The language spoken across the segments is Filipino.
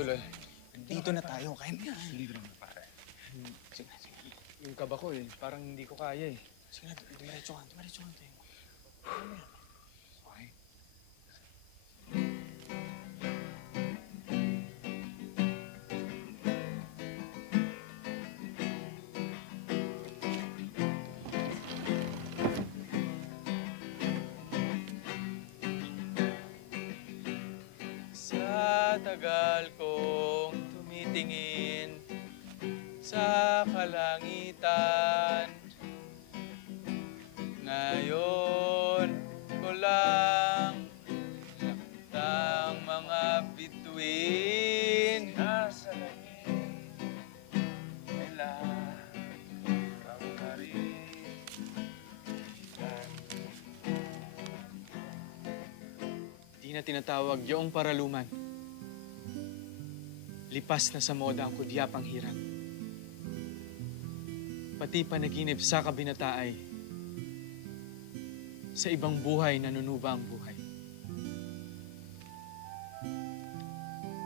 tuloy. Dito na tayo, kaya mo yan. Dito naman, pare. Sige na, sige. Yung kaba ko eh, parang hindi ko kaya eh. Sige na, dumiretso ka tayo. Ano yan? Okay. Sa tagal kong tumitingin sa kalangitan, ngayon ko lang nakitang mga bituin nasa langit. Nila ang karitan. Di na tinatawag yung paraluman. Lipas na sa moda ang kudyapang hirap. Pati panaginip sa kabinataay. Sa ibang buhay nanunuba ang buhay.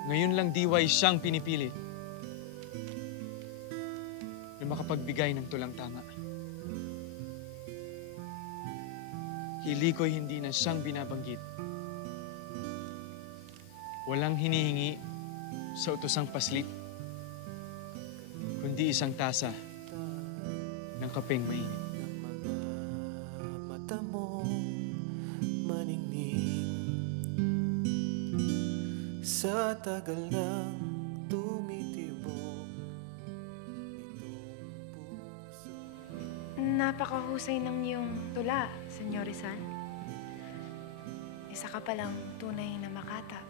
Ngayon lang diway siyang pinipili na makapagbigay ng tulang tama. Hili ko'y hindi na siyang binabanggit. Walang hinihingi sa utosang paslit, kundi isang tasa ng kapeng mainit. Mata mo maningning sa tagal ng tumitibok nitong puso. Napakahusay ng iyong tula, Senyor Rizal. Isa ka palang tunay na makata.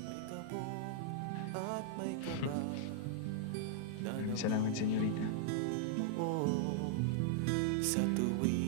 May kabog at may kaba. Maraming salamat, senyorita. Oo, sa tuwing